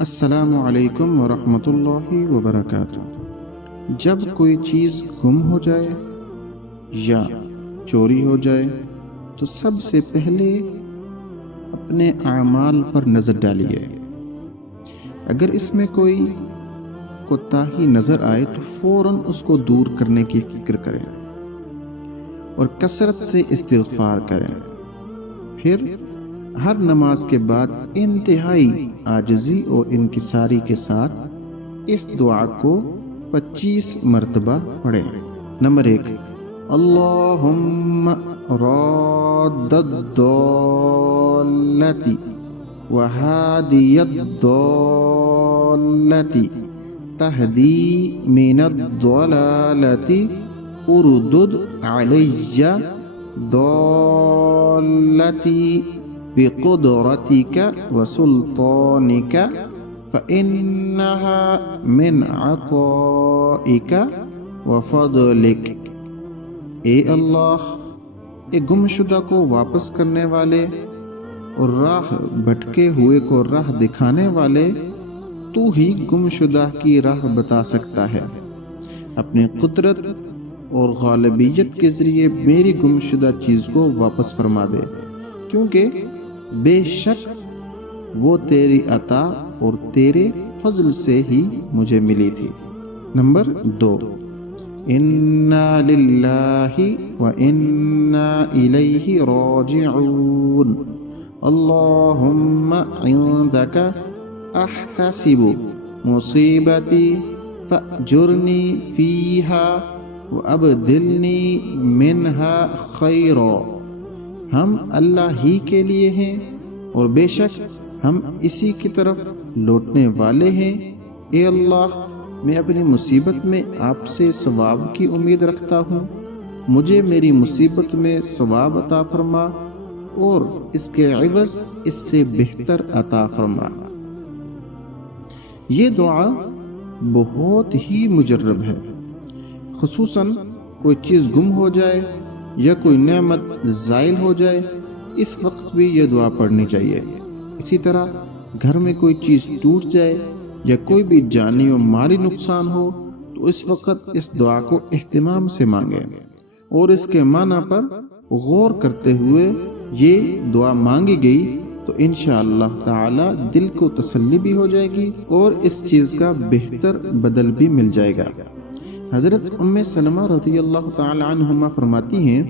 السلام علیکم ورحمۃ اللہ وبرکاتہ۔ جب کوئی چیز گم ہو جائے یا چوری ہو جائے تو سب سے پہلے اپنے اعمال پر نظر ڈالیے۔ اگر اس میں کوئی کوتاہی نظر آئے تو فوراً اس کو دور کرنے کی فکر کریں اور کثرت سے استغفار کریں۔ پھر ہر نماز کے بعد انتہائی عاجزی اور انکساری کے ساتھ اس دعا کو 25 مرتبہ پڑھیں۔ نمبر 1، اللہم راد الضالۃ وہادی الضالۃ تہدی من الضلالۃ اردد علی ضالتی بقدرتك وسلطانك فإنها من عطائك وفضلك۔ اے اللہ، اے گمشدہ کو واپس کرنے والے اور راہ بھٹکے ہوئے کو راہ دکھانے والے، تو ہی گمشدہ کی راہ بتا سکتا ہے۔ اپنی قدرت اور غالبیت کے ذریعے میری گمشدہ چیز کو واپس فرما دے، کیونکہ بے شک وہ تیری عطا اور تیرے فضل سے ہی مجھے ملی تھی۔ نمبر 2، انا للہ وانا الیہ راجعون اللہم عندک احتسب مصیبتی فاجرنی فیہا وابدلنی منہا خیرا۔ ہم اللہ ہی کے لیے ہیں اور بے شک ہم اسی کی طرف لوٹنے والے ہیں۔ اے اللہ، میں اپنی مصیبت میں آپ سے ثواب کی امید رکھتا ہوں، مجھے میری مصیبت میں ثواب عطا فرما اور اس کے عوض اس سے بہتر عطا فرما۔ یہ دعا بہت ہی مجرب ہے، خصوصاً کوئی چیز گم ہو جائے یا کوئی نعمت زائل ہو جائے، اس وقت بھی یہ دعا پڑھنی چاہیے۔ اسی طرح گھر میں کوئی چیز ٹوٹ جائے یا کوئی بھی جانی و مالی نقصان ہو تو اس وقت اس دعا کو اہتمام سے مانگیں اور اس کے معنی پر غور کرتے ہوئے یہ دعا مانگی گئی تو انشاءاللہ تعالی دل کو تسلی بھی ہو جائے گی اور اس چیز کا بہتر بدل بھی مل جائے گا۔ حضرت ام سلمہ رضی اللہ تعالی عنہما فرماتی ہیں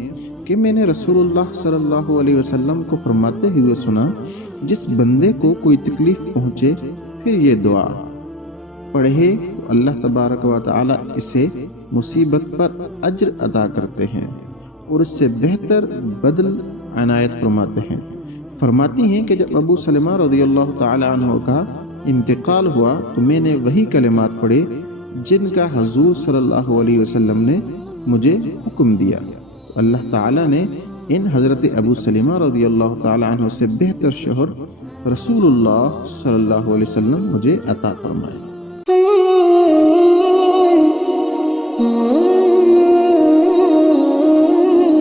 کہ میں نے رسول اللہ صلی اللہ علیہ وسلم کو فرماتے ہوئے سنا، جس بندے کو کوئی تکلیف پہنچے پھر یہ دعا پڑھے تو اللہ تبارک و تعالی اسے مصیبت پر اجر عطا کرتے ہیں اور اس سے بہتر بدل عنایت فرماتے ہیں۔ فرماتی ہیں کہ جب ابو سلمہ رضی اللہ تعالی عنہ کا انتقال ہوا تو میں نے وہی کلمات پڑھے جن کا حضور صلی اللہ علیہ وسلم نے مجھے حکم دیا۔ اللہ تعالیٰ نے ان حضرت ابو سلمہ رضی اللہ تعالی عنہ سے بہتر شوہر رسول اللہ صلی اللہ علیہ وسلم مجھے عطا فرمائے۔